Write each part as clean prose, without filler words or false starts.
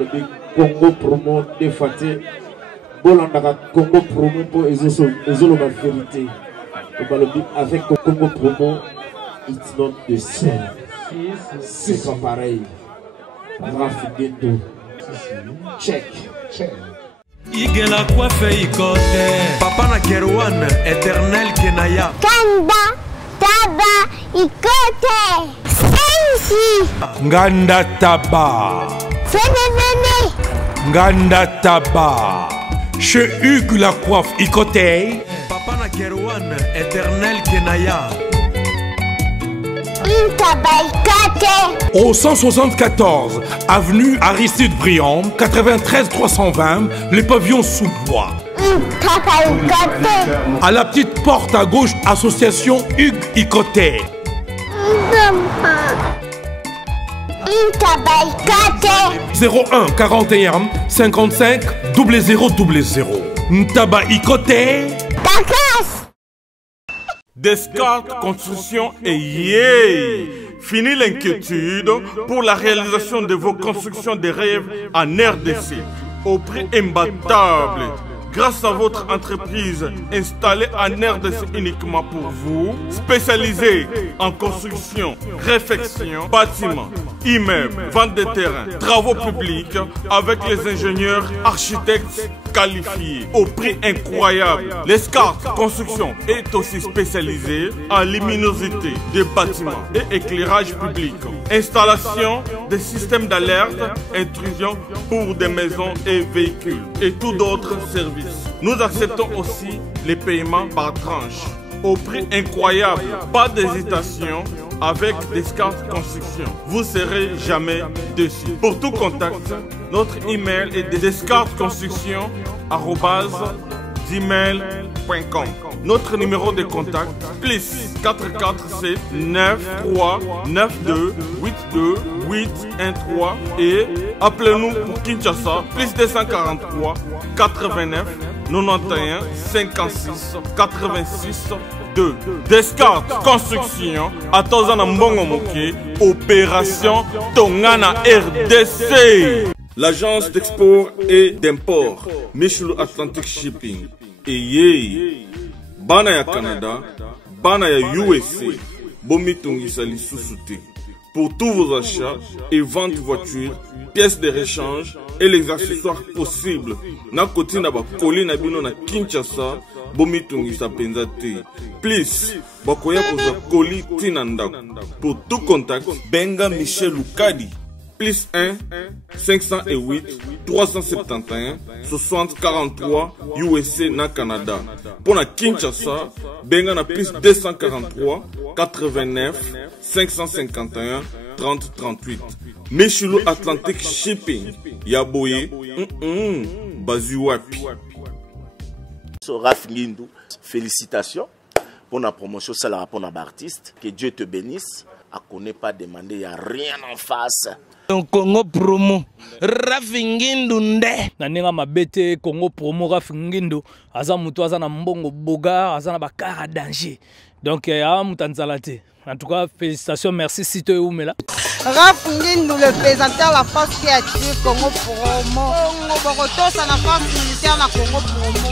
Le Congo promo des Fatih. Bolandaka Congo promo pour Ezolo la vérité. Avec Congo promo, it's not the same. C'est pas pareil. Rafideto. Check. Igela coiffe ikote. Papa na Kerwan, éternel Kenaya. Kanda, taba, ikote. Sensi. Nganda taba. Fenenene. Nganda taba. Chez Hugues la coiffe ikote. Papa na Kerwan, éternel Kenaya. Au 174 avenue Aristide Briand, 93 320, les pavillons sous bois. À la petite porte à gauche, association Hugues Ikoté. 01 41 55 0000. Ntaba Ikoté. Descartes Construction et yeah! Fini l'inquiétude pour la réalisation de vos constructions de rêves en RDC au prix imbattable. Grâce à votre entreprise installée en RDC uniquement pour vous, spécialisée en construction, réfection, bâtiments, immeubles, vente de terrains, travaux publics avec les ingénieurs architectes qualifiés au prix incroyable. Descartes Construction est aussi spécialisée en luminosité des bâtiments et éclairage public. Installation des systèmes d'alerte, intrusion pour des maisons et véhicules et tout d'autres services. Nous acceptons aussi les paiements par tranche au prix incroyable. Pas d'hésitation avec Descartes Construction. Vous serez jamais déçus. Pour tout contact, notre email est descartesconstruction@gmail.com. Notre numéro de contact plus 447 93 92 82 813 et appelez-nous pour Kinshasa plus 243 89 91 56 86 2. Descartes Construction à Tozana Mbongo Moké, opération Tongana RDC. L'agence d'export et d'import Michelo Atlantic Shipping et Yei Bana ya Canada, Bana ya USA, Bomitongisa Lissusute. Pour tous vos achats et ventes de voitures, pièces de rechange et les accessoires possibles. Na koti na ba koli na bino na Kinshasa, Bomitongisa Penzate. Please, bakoya koza koli tinanda. Pour tout contact, Benga Michel Lukadi. Plus 1 508 371 60 43 USA na Canada. Pour la Kinshasa, Benga na plus 243 89 551 30 38. Michelo Atlantic Shipping. Yaboye, Bazuapi. Raph Ngindou, félicitations pour la promotion, c'est la pour l'artiste. Que Dieu te bénisse. À connaît pas demander, il n'y a rien en face. Congo promo Raph Ngindou nde naninga mabete Congo promo Raph Ngindou aza mutu aza na mbongo boga aza na bakara danger donc ya mutanzalate. En tout cas, félicitations, merci Sito Oumela. Raph Ngindou, le présentateur la force créative Congo promo. Borotos à la force militaire na Congo promo.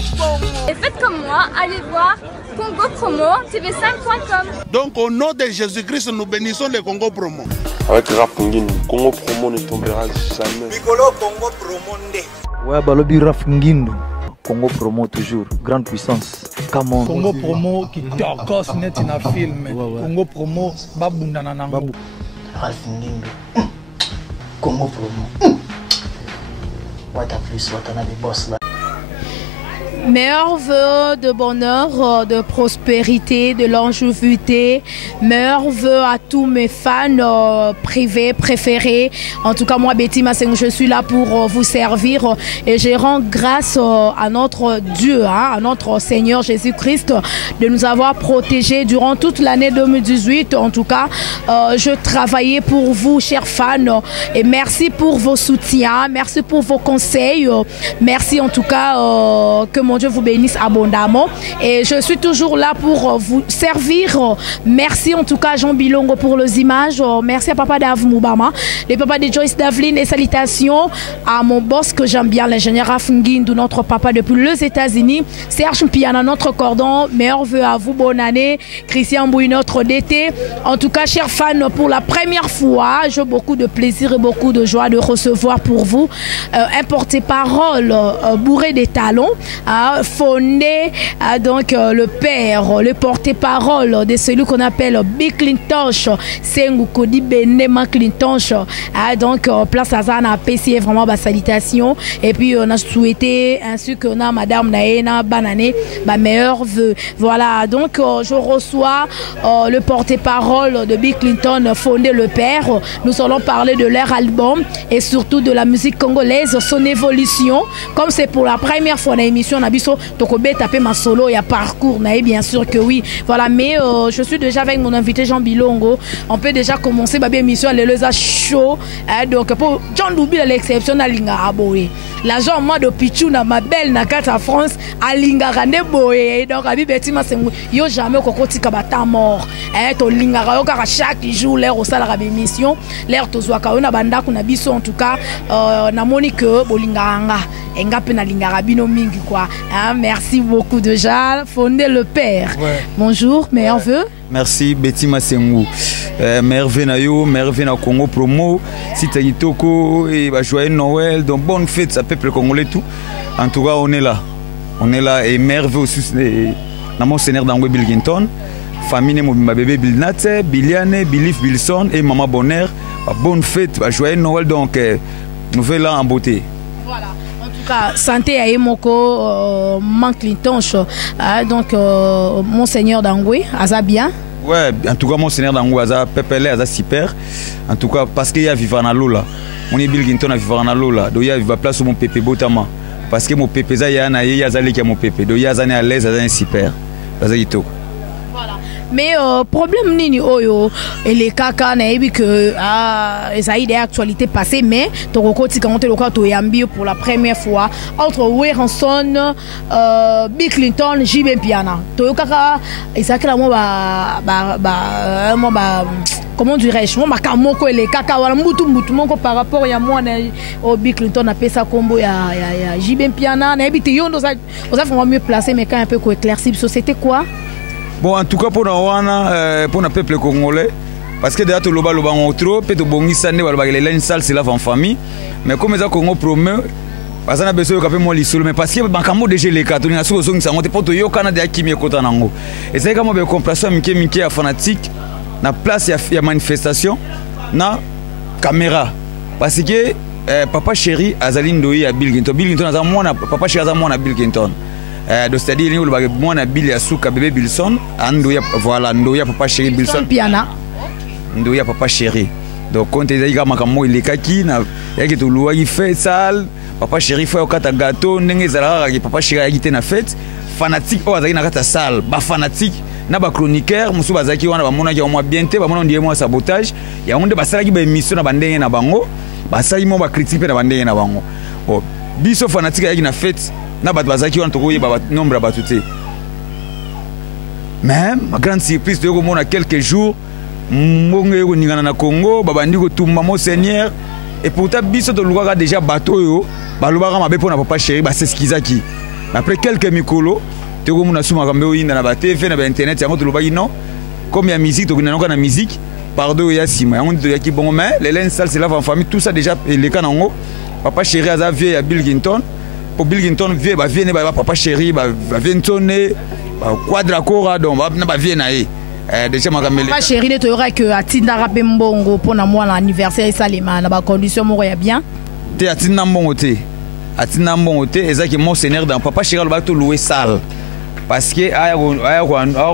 Et faites comme moi, allez voir Congo promo tv5.com. Donc au nom de Jésus-Christ, nous bénissons le Congo promo. Avec Raph Ngindou, Congo promo ne tombera jamais. Nicolo Congo promo nde. Ouais, balobi Raph Ngindou. Congo promo toujours, grande puissance. Come on. Congo promo qui t'orgosse net in a film. Congo promo babundana nango. Raph Ngindou. Congo promo. What a plus, what a boss là. Meilleurs vœux de bonheur, de prospérité, de longévité. Meilleurs vœux à tous mes fans privés, préférés. En tout cas, moi, Betty Masseng, je suis là pour vous servir. Et je rends grâce à notre Dieu, à notre Seigneur Jésus-Christ, de nous avoir protégés durant toute l'année 2018. En tout cas, je travaillais pour vous, chers fans. Et merci pour vos soutiens. Merci pour vos conseils. Merci en tout cas que mon bon Dieu vous bénisse abondamment. Et je suis toujours là pour vous servir. Merci en tout cas Jean Bilongo pour les images. Merci à Papa Dav Moubama, le papa de Joyce Davlin, et salutations à mon boss que j'aime bien, l'ingénieur Rafingindou, notre papa depuis les États-Unis. Serge Piana, notre cordon. Meilleurs vœux à vous, bonne année. Christian Bouy, notre DT. En tout cas, chers fans, pour la première fois, j'ai beaucoup de plaisir et beaucoup de joie de recevoir pour vous un porte-parole bourré des talons, fondé donc le père, le porte-parole de celui qu'on appelle Bill Clinton, Sengu Kodi Benema Clinton. Donc, place à Zana PC, vraiment, ma salutation. Et puis, on a souhaité, ainsi qu'on a Madame Naena Banane, ma meilleure vœu. Voilà, donc, je reçois le porte-parole de Bill Clinton, fondé le père. Nous allons parler de leur album et surtout de la musique congolaise, son évolution. Comme c'est pour la première fois dans l'émission, Nabiso, Tokobe tapé ma solo, il y a parcours, bien sûr que oui. Voilà, mais je suis déjà avec mon invité Jean Bilongo. On peut déjà commencer ma émission, elle est chaud. Donc, pour John Loubi, l'exception à Linga Aboé. L'agent moi de Pichou, ma belle, na carte France, à Linga Rande Boé. Donc, à Bibetima, c'est yo jamais kokoti kabata mort. To Linga Rayoka chaque jour, l'air au salle à l'émission. L'air to Zwaka, on a banda qu'on a biso en tout cas. Na Monique, Bolinganga. Mingi quoi. Merci beaucoup déjà. Fondé le père. Ouais. Bonjour, meilleurs vœux. Merci Betty Massengou. Merveille na yo, merveille na Congo promo. Sita Yitoko et joyeux Noël. Donc bonne fête à peuple congolais tout. En tout cas, on est là. On est là et merveille aussi na mon seigneur d'Angwe Bill Clinton. Famille ma bébé Bill Nate, Biliane, Bilif Bilson et maman Bonheur. Bonne fête, joyeux Noël donc nouvelle an en beauté. Voilà. Santé à Emoko, Clinton, donc Monseigneur d'Angoué, Aza bien. Ouais, en tout cas, Monseigneur d'Angoué, Aza Pepele, Aza super. En tout cas, parce qu'il y a vivre en Lola. Mon Bill Clinton a vivre en Lola. Donc il y a vivre place où mon pépé Botama. Parce que mon pépé, il y a Zali qui a mon pépé. Donc il y a Zane à l'aise, Aza super. Aza Yito. Mais problème nini oyo et les caca na ebi que ça y des actualités passées mais tokoti quand le cas toyambi pour la première fois entre Werenson Bill Clinton JB Piana to kaka ezakela mo comment dirais-je moi makamoko les caca wala mutu moko par rapport ya moi au Bill Clinton a fait ça combo ya JB Piana na ebi te yondo ça vraiment mieux placé mais quand un peu éclairci c'était quoi. Bon, en tout cas, pour le peuple congolais, parce que déjà, tout le monde est trop, peut-être que une salle, c'est là en famille. Mais comme les Congo promeut, parce qu'on a besoin de moi l'isole, mais parce que quand déjà les cartes, on a souvent ça, on est pas tout au Canada qui m'y écoute en anglais. Et c'est comme une compréhension, Mickey à fanatique, na place il y a manifestation, na caméra, parce que papa chéri Azaline Doyi à Bill Clinton, Bill Clinton a moi, papa chéri a moi à Bill Clinton. C'est-à-dire que moi Bill Yasuka bébé Bilson Ndoya voilà Ndoya papa chéri Bilson Piana Ndoya papa chéri donc quand il y a makambo il est kaki na yaki to loi il fait sale papa chéri fait au kata gâteau ndenge zala papa chéri a quitté na fête fanatique o azaki na kata salle ba fanatique na ba chroniqueur musu bazaki wana ba mona ki au moins bien te ba mona ndiye moi sabotage ya onde basalaki ba émission na bandenge na bango basali mo ba critique na bandenge na bango bon biso fanatique yaki na fête na bat bazaki on tokoye ba nombre ba tuté mais ma grande surprise de comment on a quelques jours mbonge ko ningana na Congo ba bandi ko tumba Monseigneur et pourtant biso to luka déjà bateau yo ba lubaka mabe pona papa chéri ba s'eskizaki après quelques mikolo te ko mona suma kambe oyinda na ba TV na ba internet yango to lubaki non comme ya musique to kina na musique pardon ya sima yango to yaki bon mais les lens sales c'est là en famille tout ça déjà les kanango papa chéri aza vieux ya Bill Clinton. Pour Bill Clinton, vieux, vieux, papa chéri, vieux tonné, quadracora, donc va vieux naïe. Déjà ma camélé. Papa chéri, tu aurais que Atinda Rapembongo pour moi l'anniversaire Salima, na ba condition moya bien. Té Atinda Mbongote, Atinda Mbongote, exact que Monseigneur dans papa chéri le bateau louer salle. Parce que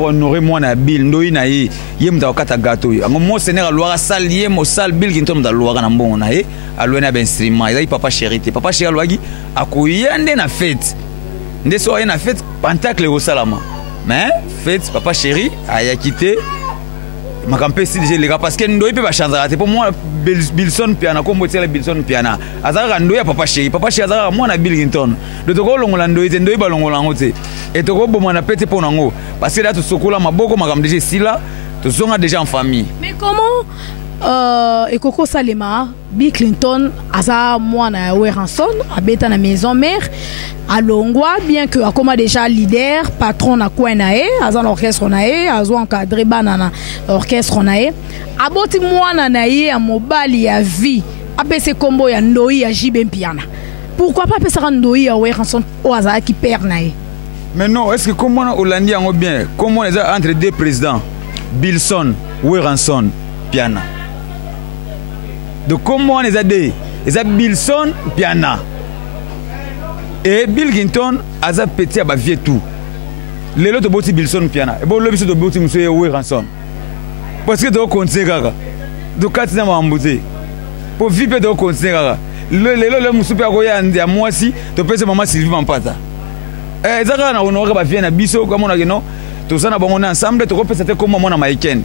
honorer moi na Bill Ndoyi naïe, yem da kata gâteau. Monseigneur loira salle yem au salle Bill Clinton da loira na mbongo naïe. Alloué ben instrument il papa chéri papa chéri alwagi akoyande na fête nde so na fête pentacle au salama mais fête papa chéri a quitté makampe si déjà les gars parce que ndoyi peut pas changer pour moi Bilson Piana comme botiela Bilson Piana azaka ndoyi papa chéri azaka moi na Billington de toko longola ndoyi te ndoyi balongola ngote et toko bo mona pete pour nango parce que là tout sokola maboko makam déjà si là tout sont déjà en famille. Mais comment et Coco Salema Bill Clinton aza mwana Weranson abeta na maison mère à Longwa, bien que comme déjà leader, patron na quoi nae, azan orchestre nae, azo encadré banana orchestre nae, aboti mwana nae a mobali ya vie, apese combo ya ndoi ya Jibem Piana. Pourquoi pas pesa ndoi ya Weranson au hasard qui perd nae? Mais non, est-ce que comment on Hollandi en bien, comment on est entre deux présidents, Bilson, Weranson, Piana. Donc comment on est deux, ils ont Bilson, Piana. Et Bill Clinton a petit à bavier tout. Les autres boti Bilson Piana. Et bon le biso de boti monsieur Weranson. Parce que de conseiller gaga. De quatre ans embouté. Pour vivre de conseiller gaga. Le monsieur pe akoya andi à moi si to pese maman Sylvie Mampata. Zaka na onora bavier na biso comme on a non. Tout ça na bon on ensemble to pese te comme moi na Maiken.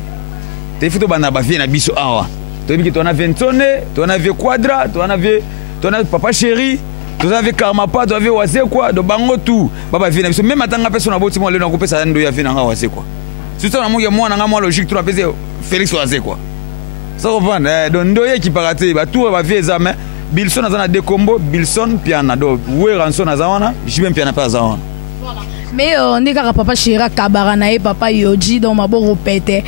Te fito bana bavier na biso awa. To bi ki to na Ventone, to na vie Quadra, to na papa chéri. Vous avez Karmapa, vous avez Wazé quoi, de Bango tout. Baba vient même attendre la personne à bâtiment, on a coupé ça dans le vin en Wazé quoi. C'est ça, moi, on a moins logique, tu as pesé Félix Wazé quoi. Ça reprend, donc Doye qui paraît, tout va faire ça, mais Bilson a des combos, Bilson, Piana, donc Weranson a Zawana, je vais Piana pas Zawana. Mais on est car papa Chira Kabaranae, papa Yoji, dans ma beau répète.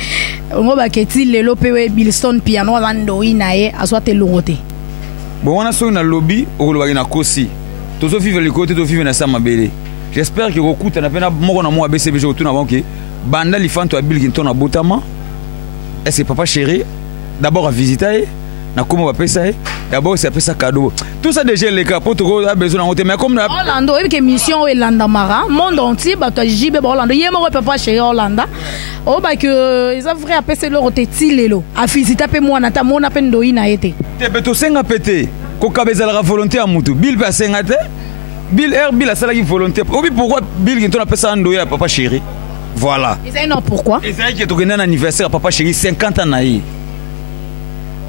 On va quitter les lopé Bilson, Piano, Landoinae, à soit te l'oroté. Bon, on a sur le lobby, on va na kosi. Tous vivent le côté, tous vivent na samabele. J'espère que Roku t'as peine moi on a BCB je retourne avant que banda li fanto à Bill Clinton à Botama. Et c'est papa chéri d'abord à visiter na comment va payer ça d'abord c'est ça cadeau. Tout ça déjà les cas pour tout a besoin de mais comme Orlando et que mission Orlando Mara monde entier ba to jibe Orlando yemo papa chéri Orlando. Oh bah que ils ont vrai à passer leur téti lelo à visiter pe moi na ta mon appel ndoi na été te beto senga pété ko kabeza la volonté à mutu Bill pa senga te Bill a ça la volonté obi pourquoi Bill qui ton appelle ça ndoi à papa chéri voilà et ça non pourquoi et ça qui est un anniversaire à papa chéri 50 ans naï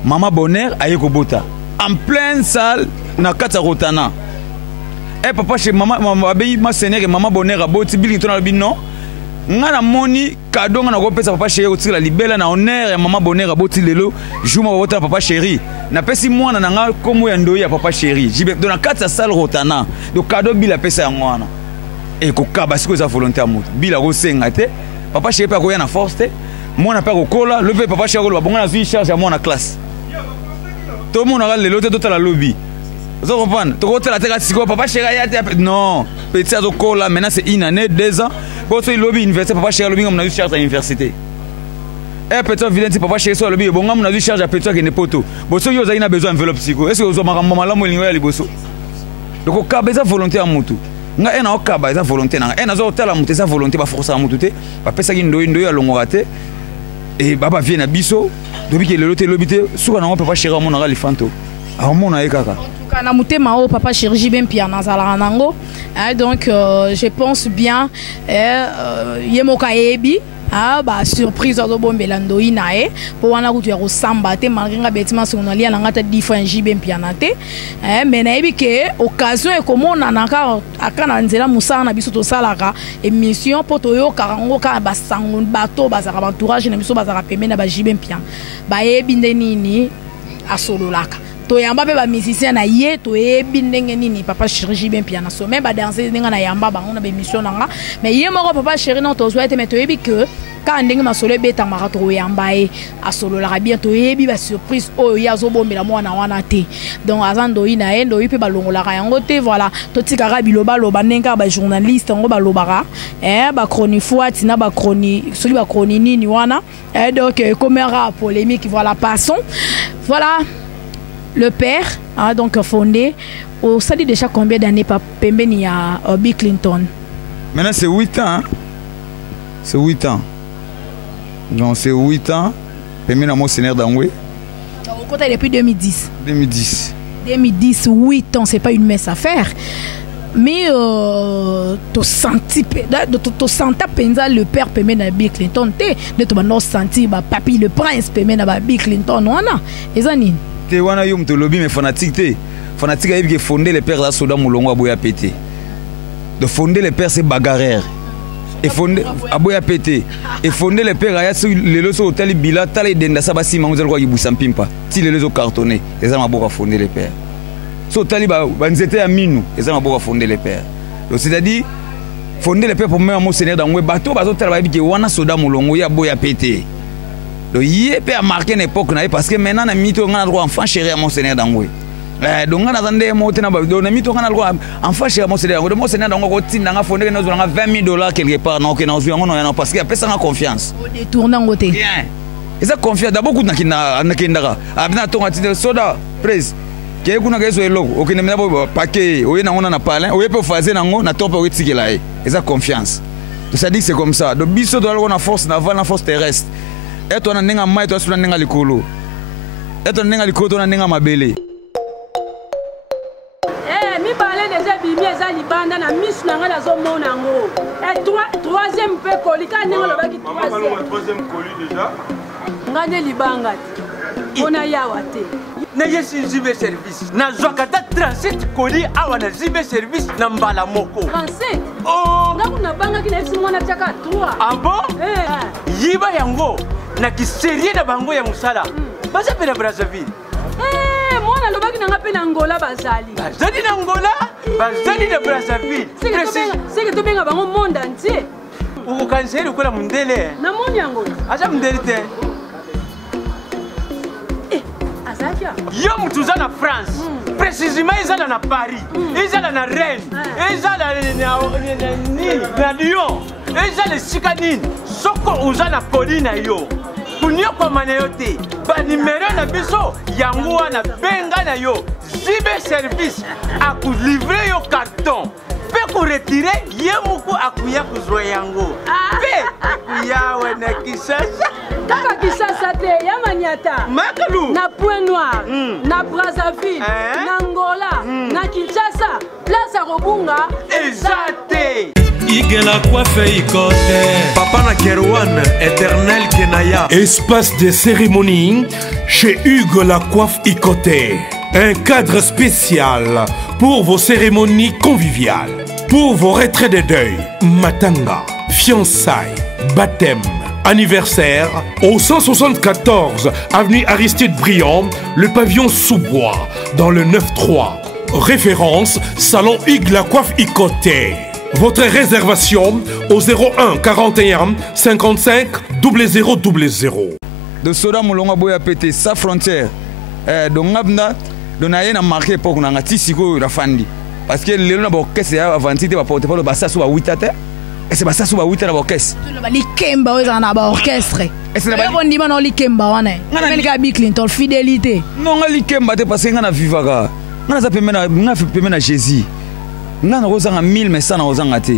maman bonheur aye ko bota en pleine salle na kata rotana et papa chéri maman abeyi ma seigneur maman bonheur a boti Bill qui ton abi non ngana moni cadeau ngana ko pesa papa chéri otila libela na honneur ya maman bonheur aboti lelo juma wota papa chéri na pesi mwana na nga komo ya ndoi ya papa chéri jibe do na kata salle rotana do cadeau bila pesa ya mwana e ko kaba siko za volonté amutu bila ko senga te papa chéri pa ko ya na force te mwana pa ko kola le papa chéri ko bonga na zui charge ya mwana classe to mona ga lelo te to la lobby vous comprenez to ko tela te ka siko papa chéri ya te non petit azo kola maintenant c'est une année 2 ans. Bon, c'est le lobby université, papa chéri, lobby, on a eu charge à l'université. Et peut-être, vilain, papa chéri, sur le lobby, bon, on a eu charge à peut-être qu'il n'est pas tout. Bon, si vous avez besoin d'enveloppe psycho, est-ce que vous avez un moment là, moi, il y a les bossos. Donc, au cas, il y a volonté à moutou. Il y a un cas, il y a volonté. Il y a un hôtel à moutou, il y a volonté à forcer à moutou. Papa, ça, il y a un longoraté. Et papa vient à Bisso. Depuis qu'il est l'hôtel lobby, souvent, on peut pas chéri, on a les fantômes. Alors, on a eu caca. Papa chéri bien Piana Zalanango. Donc je pense bien Yemoka Ebi bah surprise au Bombelando inae pour wana kutu ya samba te malgré nga bêtiment sur on lia na ngata different JB Piana te mais na ebi ke occasion e komona na ka akana nzela musana na biso to salaka émission poto yo karango ka basango bato bazaka entourage na biso bazaka pembe na ba JB Piana ba ebi ndenini asololaka to yamba pe ba musicien na ye to yebi ndenge nini papa chéri bien Piana so même ba danser ndenge na yamba bango na ba émission nanga mais ye moko papa chéri non to souhaite mais to yebi que quand ndenge masolo beta marato yamba e asolo la bien to yebi ba surprise oyo ya zo bombela mwana wana te donc azando ina endo yipe ba longola yango te voilà to tikara biloba loba nenga ba journaliste ngo ba lobara ba chronique tina ba chronique celui ba chronique nini wana donc comméra polémique voilà passons voilà. Le père a donc fondé au stade déjà combien d'années par Pembeni à Bill Clinton? Maintenant c'est 8 ans. Hein? C'est 8 ans. Donc c'est 8 ans. Pembeni à mon seigneur d'Angoué. Donc au depuis 2010. 2010. 2010, 8 ans, c'est pas une mince affaire. mais tu senti penza le père permet na Bill Clinton te de tu no senti ba papi le prince permet na ba Bill Clinton wana ezani te wana yo mto lobby mais fanatique a eu fondé les pères soda mulongo aboya pété de fonder les pères c'est bagarreur et fonder aboya pété et fonder les pères aya les leso hôtel bila tala denda sabasi manguzel kwa yibusa mpimpa ti les leso cartonné les ama boka fonder les pères so tali ba nzete ya minu les ama boka fonder les pères donc c'est-à-dire fonder les pères pour même monseigneur dans bateau bazo tala ba bi wana soda mulongo ya boya pété donc il peut marquer une époque parce que maintenant na mito ngana droit enfant chéri à monseigneur dans donc on a attendu un moment on a mis ton canal en face chez monseigneur donc monseigneur donc on tient dans fondé nous avons $20 quelque part non que nous avons parce qu'il y a personne en confiance détournant côté bien et ça confiance d'abord beaucoup na kindara abina ton atide soda prise ke kuna keso eloko okene mena bo paquet oye na on na parler oye peut fazer nango na top otikela et ça confiance donc ça dit c'est comme ça donc biso doit avoir na force navale na force terrestre et toi na ninga mai toi sur ninga likolo et toi ninga likolo toi na ninga mabele bimi eza libanda na misu na nga nazomona yango troisième mpe koli ka ndenge olobaki troisième koli déjà nga nde libanga te mpona yawa te nayesi zibe service nazwaka ata 37 koli awa na zibe service na mbala moko 37 nga kuna bangaki na yebisi mwana tiaka 3 ah bon yiba yango na kiserie na bango ya mosala baza mpe na Brazzaville mwana lobaki nanga mpe na Angola bazali na Angola bazali na Brazzaville seke tobenga bango monde entier ukokaniseli ukola mundele namoni yango aza mundele te azaki yo mutu uza na France précisément ezala na Paris ezala na Rennes ezala na Lyon ezala esika nini soko uza na koli na yo kunyokoma na yo te banimero na biso yango wana benga na yo zibe service akulivre yo carton pe kuretire ye muku akuya kuzwa yango pe akuyawe na Kisasa kaka Kisasa te ya Maniata Makalu na Point Noir na Brazzaville na Angola na Kinshasa place à Robunga ezate Igela coiffe ikote Papa na Kerouan éternel Kenaya. Espace de cérémonie chez Hugues la coiffe Ikoté. Un cadre spécial pour vos cérémonies conviviales, pour vos retraits de deuil, matanga, fiançailles, baptême, anniversaire, au 174 avenue Aristide Briand, le pavillon sous-bois, dans le 9-3. Référence, salon Hugues la coiffe Ikoté. Votre réservation au 01 41 55 0000. De soda mulonga boya pété sa frontière. Donc ngabna donaye na marqué pour na ngati siko rafandi. Parce que le na bokese ya avantité ba porter pas le bassa sous ba 8 tête. Et c'est bassa sous ba 8 na bokese. Tout le bali kemba oza na ba orchestre. Et c'est ba bon ndima no li kemba wana. Ngana li ka Bill Clinton fidélité. Non ngali kemba te parce que ngana vivaka. Ngana za pemena Jésus. Ngana ozanga 1000 mais ça na ozanga te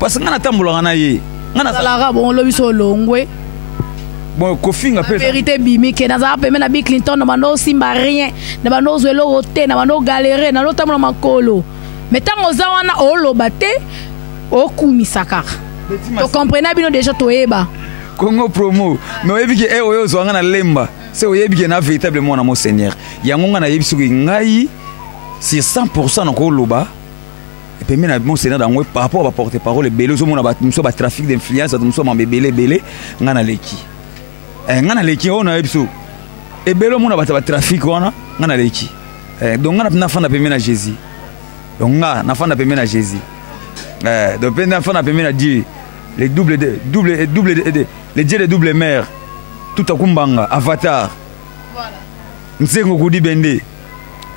parce que ngana tambola na ye ngana salara bon lobi so longwe bon kofinga pe vérité bimi ke na za pemena Bill Clinton na bano simba rien na bano zwelo hotel na bano galérer na lotambola makolo mais tango za wana oloba te okumisaka to comprendre bino déjà toyeba Congo promo mais oyebi ke oyo zo ngana lemba c'est oyebi ke na véritablement na mon seigneur yango ngana yebi suki ngai c'est 100% nako loba. Et puis maintenant mon Seigneur dans par rapport à porte-parole belé zo mona ba muso ba trafic d'influence muso ma belé ngana leki on a biso et belé mona ba trafic wana ngana leki donc ngana na fanda pemena Jésus donc na fanda pemena Jésus donc na fanda pemena Dieu les les dieux de double mère tout à kumbanga avatar voilà nsengo kudi bende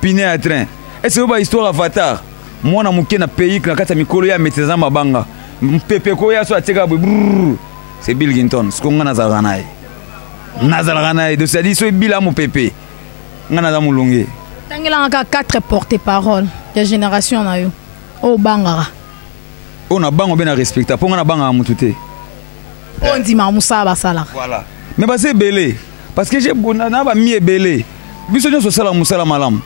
piné à train et c'est une histoire avatar moi na muke na pays na kata mikolo ya meteza mabanga mpepe ko ya so ateka c'est Bill Clinton ce qu'on ngana za ganae de ça dit so bila mo pepe ngana za mulunge tangela nga 4 porte-parole de génération na yo o bangara on a bango bena respecta po ngana banga mutute on dit ma musa ba sala voilà mais ba c'est belé parce que j'ai na ba mi belé biso nyo so sala musala malam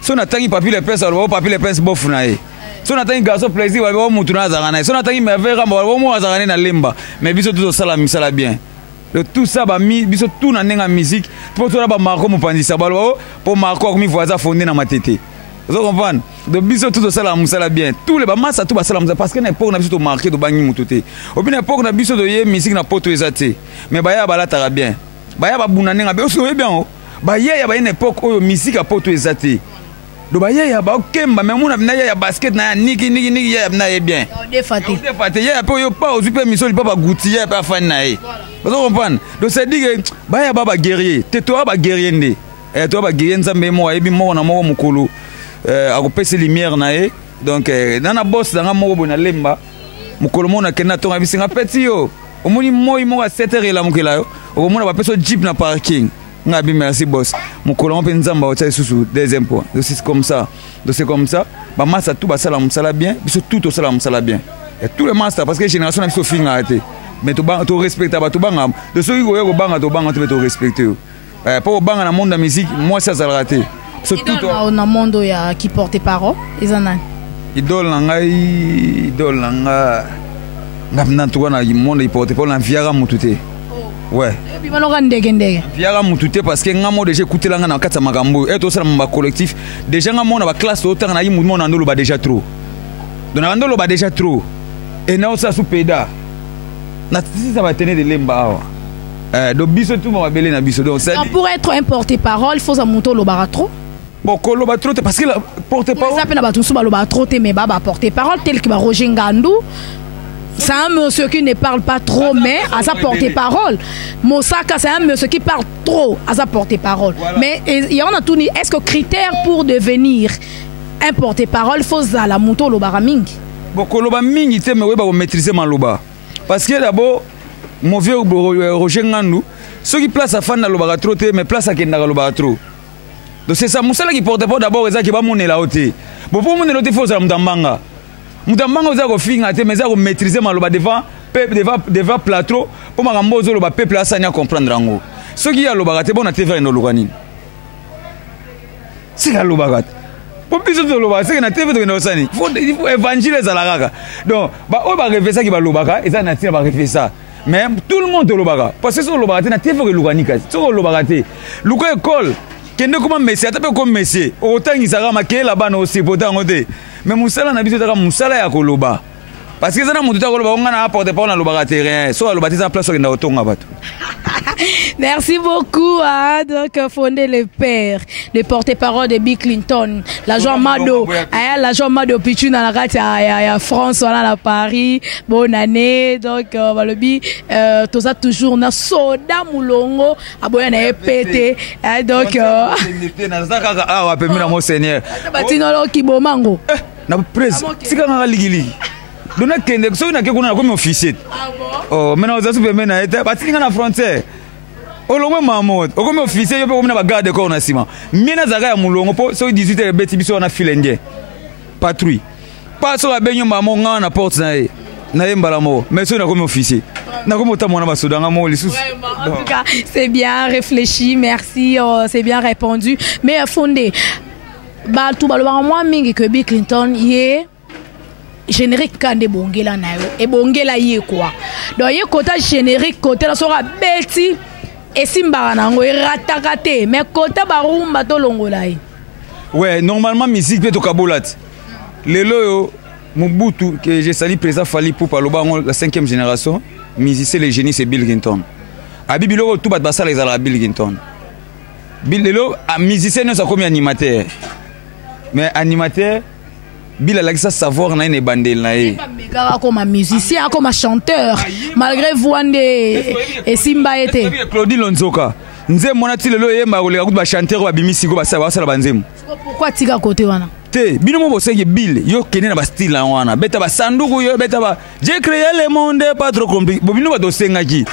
so na tangi papi les princes alors papi les princes bofu na ye so natangi garçon plaisir ba mutu na azangana so natangi merveille ba mo azangana na lemba mais biso tout ça la misala bien le tout ça ba mi biso tout na nenga musique pour toi ba Marco mopandisa ba pour Marco comme voisin fondé na matete vous comprenez de biso tout ça la musala bien tous les ba massa tout ba sala parce que na époque na biso to marqué do bangi mututé au bien époque na biso do ye musique na poto ezate mais ba ya ba la tara bien ba ya ba bunane nga biso bien ba ya ba une époque oyo musique a poto ezate do ba ya ba okemba mais mona na ya basket na niki ya na ye bien defate ya po yo pas ozupe misoli pas ba goutier pas fan na ye vous comprenez donc c'est dit que ba ya ba guerrier te toi ba guerrier ndé et toi ba guerrier nzambe mo ebi mo na mo mukulu akopesa lumière na ye donc nana boss na moko bona lemba mukolo mona kena tonga bisinga petit yo omoni moi mo a 7h la mukela yo okomona ba peso jeep na parking ngabi merci boss mukolo mo penzamba o tsa susu deuxième point donc c'est comme ça ba massa tout ba sala musala bien biso tout au sala musala bien et tout le master parce que génération na biso finga arrêté mais to respecter ba to banga de ceux qui go banga to respecter pour banga na monde de musique moi ça raté surtout na monde ya qui porte parole ezana idole nanga ngapna to na monde il porte parole na viaga mutute ouais et puis maloka ndege viaga mutute parce que ngamo déjà écouter langa na katsa makambo et to sala mba collectif déjà ngamo na ba classe autant na yimu na ndolo ba déjà trop donc na ndolo ba déjà trop et na ça sous peda na si ça va tenir de lemba donc biso tout ma belé na biso donc ça pour être un porte-parole il faut ça monter le baratro bon koloba trop parce que la porte-parole ça peine ba tout so ba lo baratro mais ba porte-parole tel que ba Roger Ngandou c'est un monsieur qui ne parle pas trop mais à sa porte-parole. Mosaka c'est un monsieur qui parle trop à sa porte-parole. Voilà. Mais il y en a tout ni est-ce que critère pour devenir un porte-parole faut ça la moto lo baramingi bon koloba mingi te mais oui ba maîtriser maloba parce que d'abord mon vieux Roger Ngandou, ceux qui placent à fan dans le baratro, mais place à Kenda dans le baratro. Donc c'est ça, Moussala qui porte pas d'abord, qui va monter la hauteur. Bon, pour monter la hauteur, il faut ça, Moutambanga. Moutambanga, vous avez fait, mais vous maîtriser maloba devant plateau, pour que le peuple a ça comprendre. Ceux qui ont le baratro, bon, on a été vers nos loganines. C'est le baratro. Pour plus de l'oba, c'est que na TV de Nosani. Il faut évangéliser la raga. Donc, bah on va refaire ça qui va l'obaga et ça na va refaire ça. Mais tout le monde l'obaga parce que sur l'obaga na TV que l'oganika. Sur l'obaga té. Luka école, kende comme messie, tape comme messie. Autant ils sera marqué là-bas aussi pourtant côté. Mais musala na biso ta musala ya koloba. Parce que ça na mutu ta koloba on na apporter pas na l'obaga terrain. So l'obaga ça place sur na otonga bato. Merci beaucoup à donc fondé le père, le porte-parole de Bill Clinton, l'agent Mado, l'agent Mado Pichu dans la rate à France, voilà à Paris, bonne année donc le bi tout ça toujours na soda mulongo aboya na pété donc ah on peut mon seigneur batinolo kibomango na presse sika nga ligili dona kende so na ke kuna comme officier oh maintenant ça se permet na été batinga na frontière olongwe mamot okomi officier yo pe komina ba garde corps na sima mina zaka ya mulongo po so 18h beti biso na filenge patrouille pas so abenyo mamo nga na porte na yembala mo mais so na komi officier na komi otamona ba sodanga mo lisusu en tout cas c'est bien réfléchi merci c'est bien répondu mais fondé ba tout ba lo ba moi mingi que Bill Clinton yé générique kande bongela na yo e bongela yé quoi donc yé côté générique côté la sera beti et Simba nango ratakate mais côté barumba to longolai. Ouais, normalement musique peut to kabolat. Lelo Mobutu que j'ai sali président Fali pour paloba la 5e génération, musicien les génies c'est Bill Clinton. Abibilo tout bat basala les ala Bill Clinton. Bill lelo a musicien non ça comme animateur. Mais animateur Bill a ça savoir na une bandel na e. Comme musicien, comme chanteur, malgré Vouande et Simba était. Claudine Lonzoka. Nze mona ti lelo yemba ko le ba chanteur wa bimisi ko ba sala banzemu. Pourquoi tika côté wana? Te bino mo bosenge Bill yo kene na ba style la wana. Beta ba sanduku yo beta ba j'ai créé le monde pas trop compliqué. Bo bino ba dosenga ki.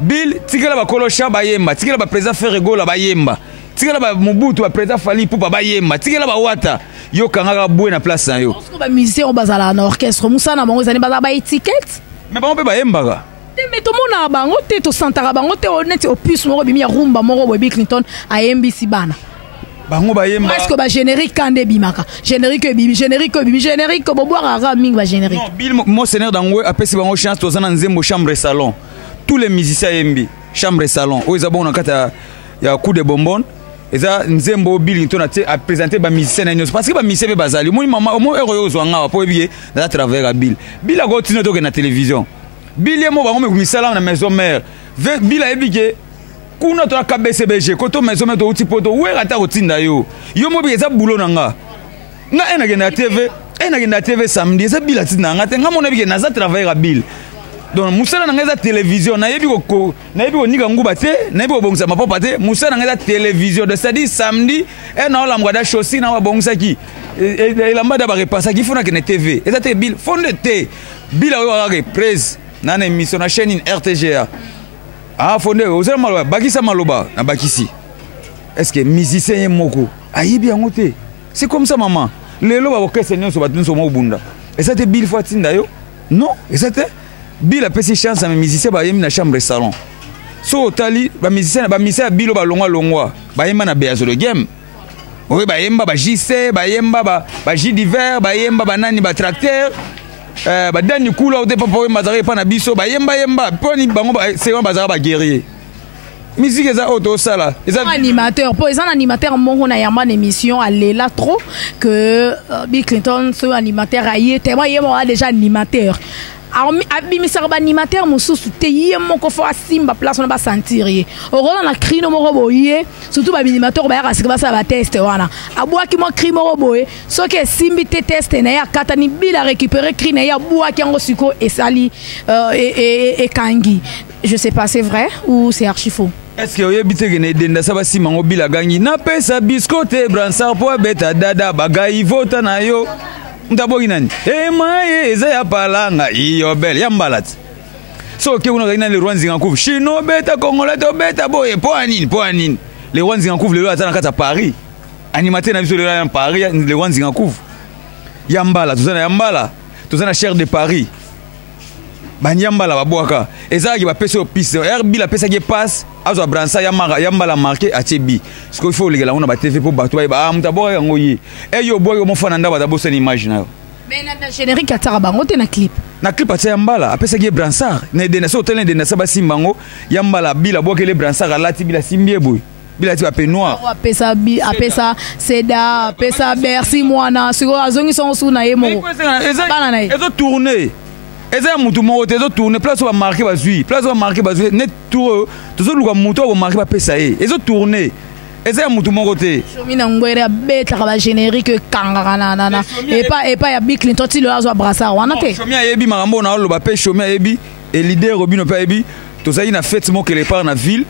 Bill tika ba kolo sha ba yemba, tika ba président Ferrego la ba yemba. Tika ba Mobutu ba président Fali pour ba yemba, tika ba Wata. Yo kangaka boué na place na yo. Parce que ba musicien bazala na orchestre musa na bango zani bazala ba étiquette. Mais bango pe ba yembaka. Mais tout le monde a bango te to santara bango te honnête au plus moko bimi ya rumba moko Bill Clinton a MBC bana. bango bayemba est-ce que ba générique kande bimaka générique boboira mingi ba générique non Bill Monseigneur Dangwe apesi bango chance tozana nzembo chambre et salon tous les musiciens yembi chambre et salon o ezabo na kata ya coup de bonbon eza nzembo Bill to na te a présenter ba musiciens na parce que ba musiciens be bazali mo mama mo eroyo zwanga po ebiye na travers Bill a go tino to ke na télévision Bill yemo bango me kumisala na maison mère Bill a ebike kuna to KBCBG koto maison mère to uti poto wera ta kotinda yo mo bi eza boulot nanga nga ena ke na TV samedi eza Bill atinda nga te nga mona bi ke na za travers Bill donc musala nanga eza télévision na yebi ko nika nguba te na yebi ko bongisa mapapa te musala nanga eza télévision de c'est-à-dire samedi ena ola mwada chosi na wa bongisa ki elamba da ba repassa ki fona ke na TV eza te Bill fonde te Bill ayo ka reprise na na émission na chaîne RTGA ah fonde ozela maloba bakisa maloba na bakisi est-ce que musicien moko ayibi yango te c'est comme ça maman lelo ba okese nyonso batunso mo bunda eza te Bill Fatinda yo non eza te Bill a pesi chance à mes musiciens ba yemi na chambre et salon so tali ba musicien Bill ba longwa ba yemba na Beazo le game oui ba yemba ba JC ba yemba ba J d'hiver ba yemba ba nani ba tracteur ba dani kula o de papa we mazare pa na biso ba yemba poni bango ba c'est ba bazara ba guerrier musique eza auto sala eza animateur po eza animateur mongo na yamba émission alela trop que Bill Clinton ce animateur aye tellement yemo a déjà animateur abimisa ba animateur mususu te yemo ko fa simba place on ba sentir ye orola na crino mo boye surtout ba animateur ba ya sikaba sa ba test wana abwaki mo crimo boye so que simbi te test na ya katani Bill a récupérer crino ya bwaki ngo siko et sali et kangi je sais pas c'est vrai ou c'est archi faux. Est-ce que vous avez dit que ça va si mango Bill a gagné na pesa biscotte bransard po beta dada bagayi vota na yo ndabogi nani maye eza ya palanga iyo bel ya mbalat so ke una gagné le Rwanzi ngakuvu chino beta congolais to beta boye po anine le Rwanzi ngakuvu le atana kata Paris animateur na biso le en Paris le Rwanzi ngakuvu ya mbala tozana ya mbala tozana cher de Paris banyambala babwaka ezaki bapesa au piste Bill a pesa ki passe azo bransa yambala marqué achebi ce qu'il faut legela on ba TV pour bato ba mutaboka yango yi eyo boyo mo fana ndaba dabo sen image na mais na générique atara bango te na clip atia yambala apesa ki bransard na de na so tele de na saba simbango yambala Bill aboka le bransard alati Bill simbie boy Bill ati ba pe noir apesa seda apesa merci mwana siko azongi son sou na yemo bana na ezo tourner eza mutu moko te ezo tourner place va marquer bazui net tour toujours luka mutu va marquer ba pesa ye ezo tourner eza mutu moko te chomina ngwere beta ka ba générique kangaka na et pas ya Bill Clinton ti le azo brassard wana te chomia yebi makambo na lo ba pe chomia yebi et leader Robino pa yebi tozali na fête mo quelque part na ville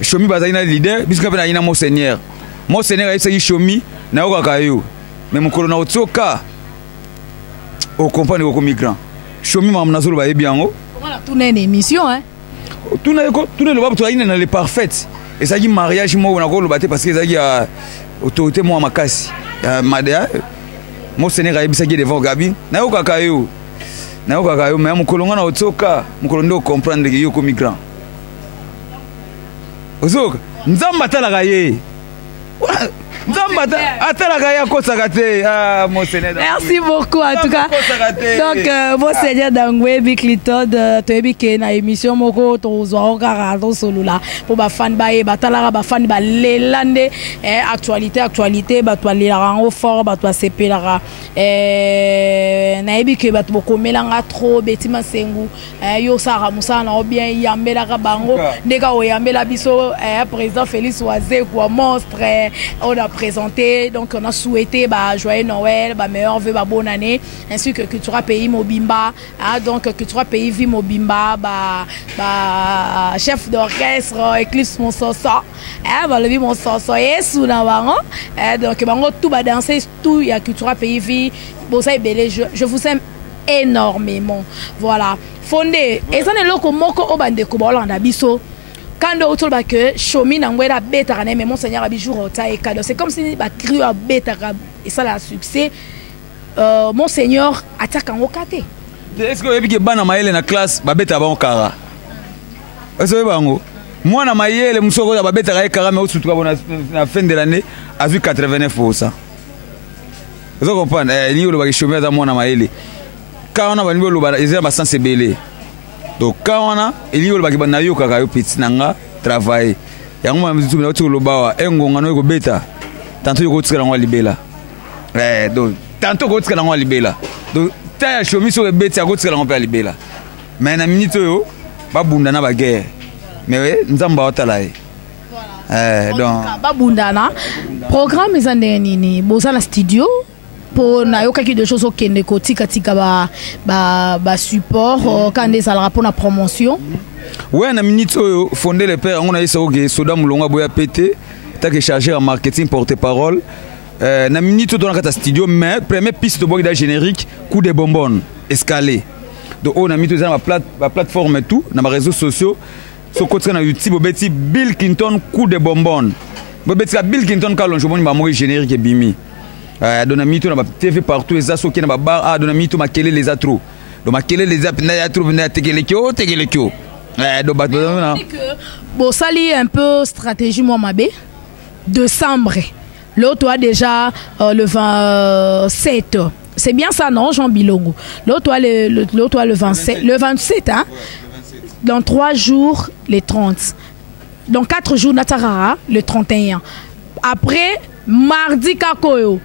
chomi bazali na leader bisika pe na ina Monseigneur ayisaki chomi na okaka yo mais mokolo na otsoka au compagnie au migrant chomi mam nazolo ba yebi yango voilà tourner une émission hein tourner le bab to ina na le parfaite et ça dit mariage mo na ko lo baté parce que ça dit autorité mo makasi madea mo Sénégal yebisa ki devant Gabi na okaka yo mais mokolo ngana otsoka mokolo ndo comprendre que yo ko migrant ozoka nzamba talaka ye Merci beaucoup en tout cas. Donc Monseigneur Dangwe Bill Clinton to ebike na émission moko to zo okara to solo la pour ba fan ba e batalara ba fan ba lelande actualité ba to lela ngo fort ba to sepelara na ebike ba to komelanga trop betima sengu yo sara musana o bien yambela ka bango ndeka o yambela biso président Félix Oise quoi monstre on a présenté, donc on a souhaité joyeux Noël, meilleur vœu, bonne année, ainsi que Cultura Pays Mobimba, donc Cultura Pays Vie Mobimba, chef d'orchestre, Eclipse Monsoso, le vie Monsoso, donc tout va danser, tout, il y a Cultura Pays Vie, je vous aime énormément, voilà. Fondé, et ça n'est pas comme Moko Obande Kubolanda Biso. Quand on dit que Chomi n'angwera bêta mais Monseigneur Abijou et cadeau, c'est comme si ba cru à bêta et ça a succès. Monseigneur attaque en okate. Est-ce que vous avez bana maele na classe ba bêta ba okara? Est-ce que bango? Moi, na maïe, les moussoko da babeta raye karame au surtout à la fin de l'année a vu 89%. Vous comprenez? Il y a le chômeur dans moi na maïe. Quand on a niveau le ils ont sens belé. Donc quand on a il y a le baki banayo kakayo petit nanga travail. Ya ngoma mzitu na tu lo bawa engonga no ko beta. Tantôt ko tsela ngwa libela. Donc tantôt ko tsela ngwa libela. Donc ta chômeur sur le beta ko tsela ngwa libela. Mais na minute yo ba bunda na ba guerre. Mais nzamba otala donc babundana programme ezande nini boza na studio pour na yoka de choses okende ko tika ba support quand des ala pour la promotion. Ouais na minute fondé les pères on a essayé que soda mulonga boya pété ta que chargé en marketing porte-parole na minute dans la studio mais première piste de bois générique coup de bonbonnes escalé donc on a mis tout ça la plateforme et tout dans les réseaux sociaux. So côté na YouTube bobeti Bill Clinton coup de bonbonne. Bobeti Bill Clinton kalon je boni ba mo générique bimi. Dona mito na ba TV partout et ça so ki na ba bar dona mito makele les atro. Do makele les apna ya trouve na tekele kyo. Do ba na. Bon sali un peu stratégie moi mabe. Décembre. L'autre a déjà le 27. C'est bien ça non Jean Bilongo. L'autre a le 27 hein. Dans 3 jours, les 30. Dans 4 jours, Natarara, le 31. Après, mardi, Kakoyo.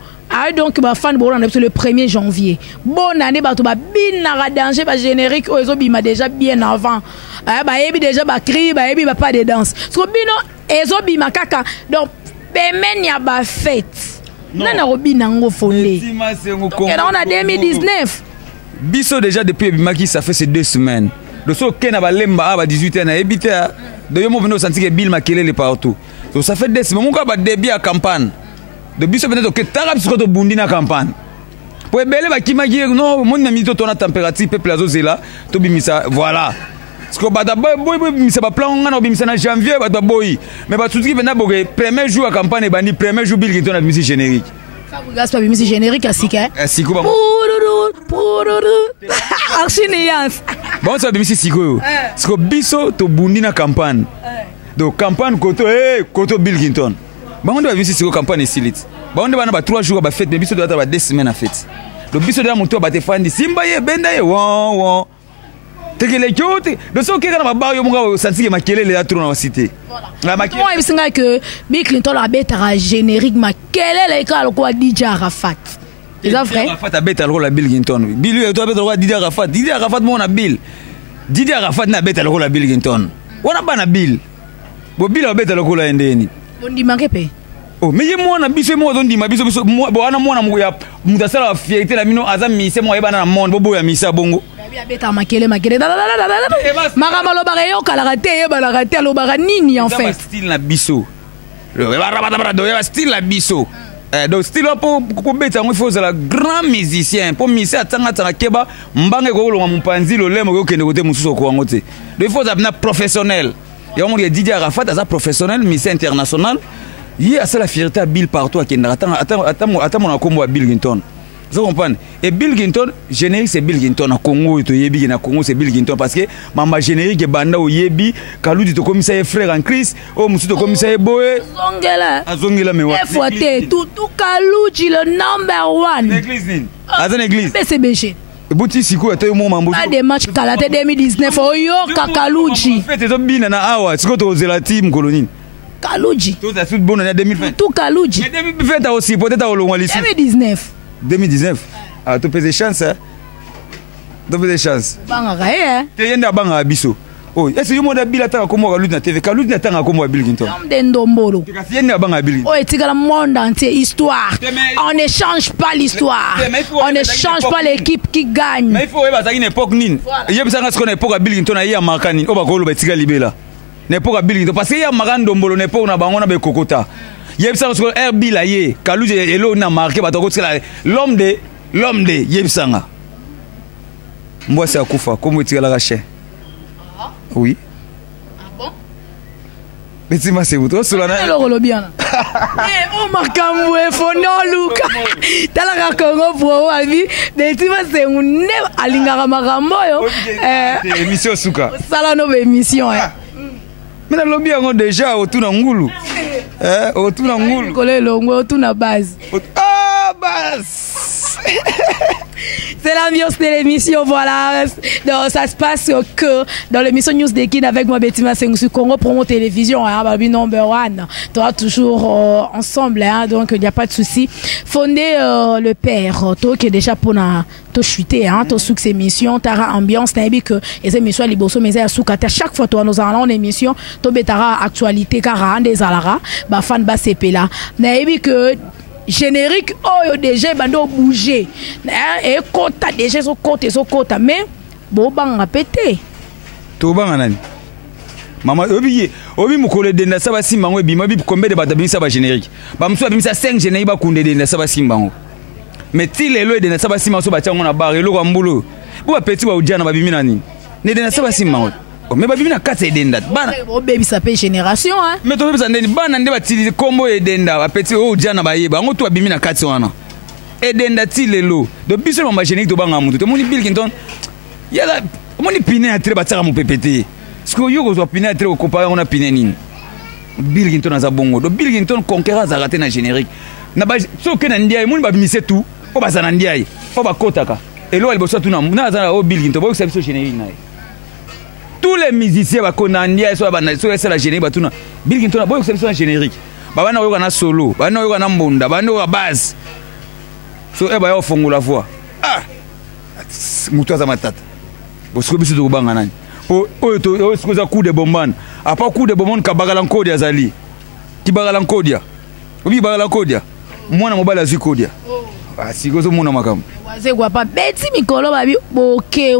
Donc, ma fan c'est le 1er janvier. Bonne année, Batouba, bin nara danger, générique, Ozobi m'a déjà bien avant. Ebi déjà, cri, ebi pas de danse. Parce que bino, Ezobi m'a kaka. Donc, pemen y a ba fête. Non, Robi nango fondé. Donc, on a 2019. Bisso déjà depuis Bimaki, ça fait ces 2 semaines. Le so kena ba lemba ba 18 ans na ebité de yo mo venu sentir que Bill makelele partout. Donc ça fait 2 semaines mon ba début à campagne. De biso peut-être que tarab sur to bundi na campagne. Pour belé ba kimaki non mon na mito tona température peuple azo zela to bimisa voilà. Parce que ba da boy bimisa ba plan ngana bimisa na janvier ba boy. Mais ba tout qui vena boge premier jour à campagne bandi premier jour Bill Clinton a musique générique. Ça vous gaspille la musique générique à Sika. Siko ba. Archinias. Bon ça bimisi Siko. Parce que biso to bundi na campagne. Donc campagne koto Bill Clinton. Ba on doit bimisi Siko campagne silit. Ba on doit na ba 3 jours ba fête mais biso doit ba 2 semaines à fête. Donc biso doit monter ba te fandi simba ye benda ye won. Tekele kyote. Donc so ke kana ba yo munga santi ke makelele ya trop na cité. Voilà. Moi il singa que Bill Clinton la betara générique makelele ka ko DJ Arafat. C'est vrai. Arafat a bête alors la Bill Clinton. Bill tu as bête alors Didier Arafat. Didier Arafat mon a Bill. Didier Arafat na bête alors la Bill Clinton. Wana bana Bill. Bo Bill a bête alors la ndeni. On dit manqué pe. Oh mais moi na biso moi on dit ma biso bo ana moi na muya mutasala fierté la mino azami c'est moi ebana na monde bobo ya misa bongo. Bi abeta makele. Marama lo bare yo kala raté e bala raté lo bara nini en fait. Style na biso. Le style la biso. Donc style pour beta il faut la grand musicien pour misa tanga keba mbange ko lo mpanzi lo lemo ko kende kote mususo ko ngote. Donc il faut être professionnel. Et on dit Didier Arafat as professionnel musicien international. Il y a la fierté à Bill partout à Kenya. Attends mon combo à Bill Clinton. Vous comprenez? Et Bill Clinton, générique c'est Bill Clinton. À Congo, et na Congo c'est Bill Clinton parce que maman générique est banda au Yebi. Kalou dit au commissaire frère en crise. Oh monsieur au commissaire Boé. Zongela mais ouais. Tout Kalou dit le number 1. L'église nine. Azan église. PCBG. Bouti siku ata yo mambo. Pas de match Kalate 2019 oyo Kakalouji. Faites zo bina na awa. Siko to zela team colonine. Kalouji. Tout ça tout bon en 2020. Tout Kalouji. Mais 2020 aussi peut-être au long 2019. 2019. Ah tu pèses chance hein. Tu pèses chance. Banga hein. Tu yenda banga biso. Oh, est-ce que yo moda bila ta comme Kalouji na TV. Kalouji na tanga comme Bill Clinton. Nom ndombolo. Tu kasi yenda banga Bill. Oh, etika le monde entier histoire. On ne change pas l'histoire. On ne change pas l'équipe qui gagne. Mais il faut eba une époque nine. Yeba sanga ce qu'on époque à Bill Clinton ya markani. O ba ko lo betika libela. N'époque à Bill Clinton parce que ya marando mbolo n'époque na bango na be kokota. Yebsanga ce que Bill aye Kalouji elo na marqué ba to ko tsela l'homme de yebsanga. Moi c'est akufa comme etika la rache. Oui. Ah bon? Mais tu m'as c'est vous sur la le bien. Oh makambo e fono luka. Tala ka Congo pro avi, mais tu m'as c'est un alinga makambo yo. Émission suka. Sala no émission hein. Mais le lobby est déjà autour d'un goulou. Autour d'un goulou. Autour d'un base. Ah, base. C'est l'ambiance de l'émission, voilà. Donc, ça se passe que dans l'émission News des Kids avec moi, Betty Massengou, Congo Promo Télévision, Baby Number One. Tu auras toujours ensemble, hein, donc il n'y a pas de souci. Fondé le père, toi qui est déjà pour te chuter, hein, ton succès émission, tu as ambiance, tu as dit que les émissions à Liboso, mais à Soukata, chaque fois toi nous allons en émission, tu as actualité, car des alara, bah fan bas CP là. Tu as dit que générique oh déjà bando bouger et kota déjà so kota mais bo banga pété to banga nani mama obi mukole denda saba simba ngo bima bi kombe de batabi saba générique ba mso abimisa 5 générique ba kunde denda saba simba ngo mais ti lelo denda saba simba so batia ngo na bar elo kwa mbulo bo ba petit ba ujana ba bimi nani ne denda saba simba ngo mais ba bimi na kata denda bana bo baby ça fait génération hein mais to baby ça ndeni bana nde batili kombo denda ba petit o ujana ba yeba ngo to ba bimi na kata wana edenda ti lelo do biso mama générique to banga mutu to moni Bilkington yala moni pine a tre bataka mo pepete sko yo ko pine a tre ko comparer on a pine nini Bilkington aza bongo do Bilkington conquérant za raté na générique na ba so ke na ndiaye moni ba bimise tout o ba sana ndiaye o ba kotaka elo el boso tout na za o Bilkington bo service générique na tous les musiciens ba konandia so ba na so esa la générique ba tuna Bilkington bo service générique ba bana yo kana solo ba na yo kana mbunda ba no base so e ba yo fongola voix ah mutu aza matata bosiko biso to banga nani o to sikoza coup de bombane apa coup de bombane ka bagala nkodi azali ti bagala nkodia obi bagala nkodia mwana mobala azi kodia sikozo muna makam waze kwa pa beti mikolo babi boke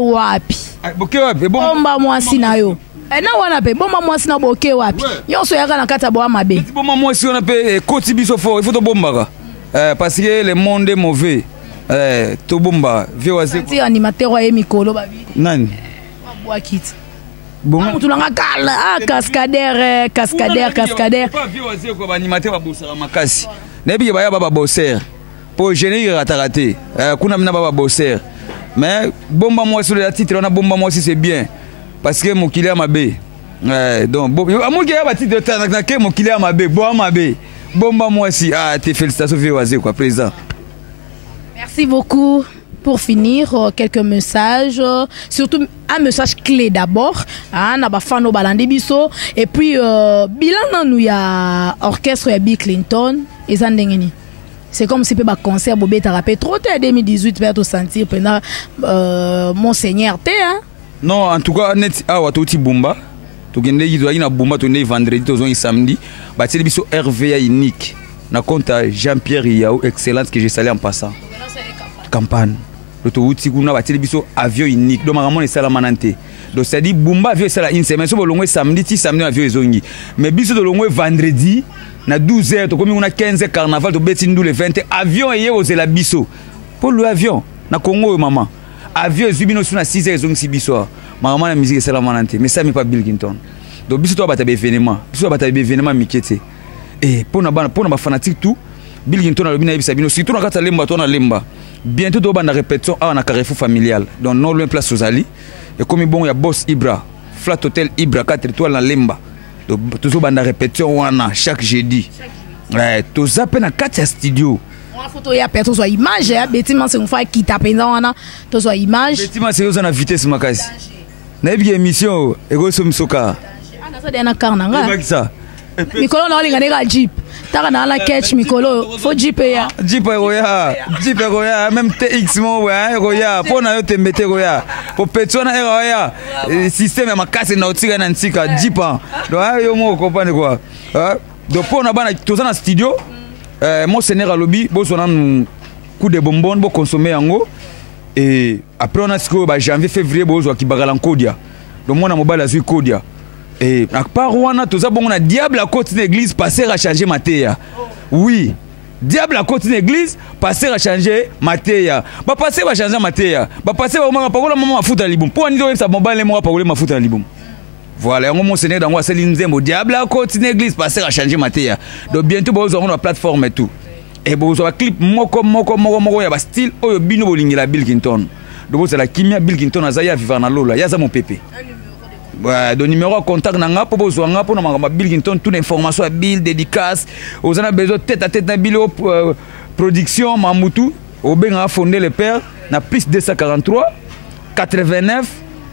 wapi bomba mwasi na yo na wana pe bomba mwasi na boke wapi nyonso yaka na kata bo mabe bomba mwasi wana pe koti biso fort il faut to bombaka parce que le monde est mauvais to bomba vie waze ti animateur wa mikolo babi nani boa kit bon mutu langa kala cascadeur pas vie waze ko ba animateur ba bosara makasi nebi ba ya baba bosser pour générer raté kuna mina baba bosser mais bomba moi sur le titre on a bomba moi aussi c'est bien parce que mon kili a mabé donc amu ki ya ba titre na ke mon kili a mabé bomba moi aussi tes félicitations Véoazé quoi président. Merci beaucoup. Pour finir, quelques messages, surtout un message clé d'abord, na ba fano balande biso et puis bilan nous ya orchestre ya Bill Clinton et Zandengeni. C'est comme si un concert Bobé Tarapé trop tard 2018 peut sentir pendant Monseigneur T hein. Non, en tout cas net watu bumba. To gende yizo ina bumba to ne vendredi to zon samedi. Ba teli biso RVA unique. Na compte Jean-Pierre Yao excellence que j'ai salé en passant. Campagne. Le to uti kuna ba teli biso avion unique. Do makamon e sala manante. Donc ça dit bumba avion sala une semaine so bolongwe samedi ti samedi avion ezongi. Mais biso to longwe vendredi na 12h to komi una 15h carnaval to beti ndou le 20 avion eye ozela biso pour le avion na Congo maman avion ezubino suna 6h ezongi si biso maman na musique sala manante mais ça mais pas Bilkington donc biso to batabe événement mikete et pour na ba fanatique tout Bilkington na lobina ebisa bino surtout na kata lemba to na lemba bientôt to ba na répétition na carrefour familial donc non loin place Ozali et comme bon ya boss Ibra Flat Hotel Ibra 4 étoiles na lemba donc toujours banda répétition wana chaque jeudi to zappe na 4 studio on photo ya peto so image ya bâtiment c'est une fois qui tape dans wana to so image bâtiment c'est aux na vitesse makasi na bi émission ego so msoka ana ça dena karna nga ça mikolo na olinga nega jeep taka na la catch mikolo fo jeep ya même TX mo ya pona yo tembete ya po petona ya système makasi na otika na ntika jeep donc yo mo comprendre quoi donc pona bana toza na studio mon seigneur alobi bo sona coup de bonbon bo consommer yango et après on a ce que janvier février bo zo ki bagala nkodia donc mona mobile azui kodia. Et à part Rwanda, tout ça, bon, on a diable à côté de l'église, passer à changer Matéa. Oui, diable à côté de l'église, passer à changer Matéa. Bah, passer à changer Matéa. Bah, passer à maman, pas maman à foutre à l'ibum. Pour un idole, ça m'a les mots pour ma foutre à l'ibum. Voilà, on m'a enseigné dans moi, c'est l'inzembo. Diable à côté de l'église, passer à changer Matéa. Donc, bientôt, nous aurons la plateforme et tout. Et bon, vous avez un clip, moko, il y a un style, oh, bino bolingi la Bilkington. Donc, c'est la kimia Bilkington, Azaya, Vivana Lola, Yaza mon pépé. de numéro de contact nanga pour besoin nga pour na Bill Clinton toute information à Bill dédicace aux a besoin tête à tête na Bill production Mamoutou au ben a fondé le père na plus 243 89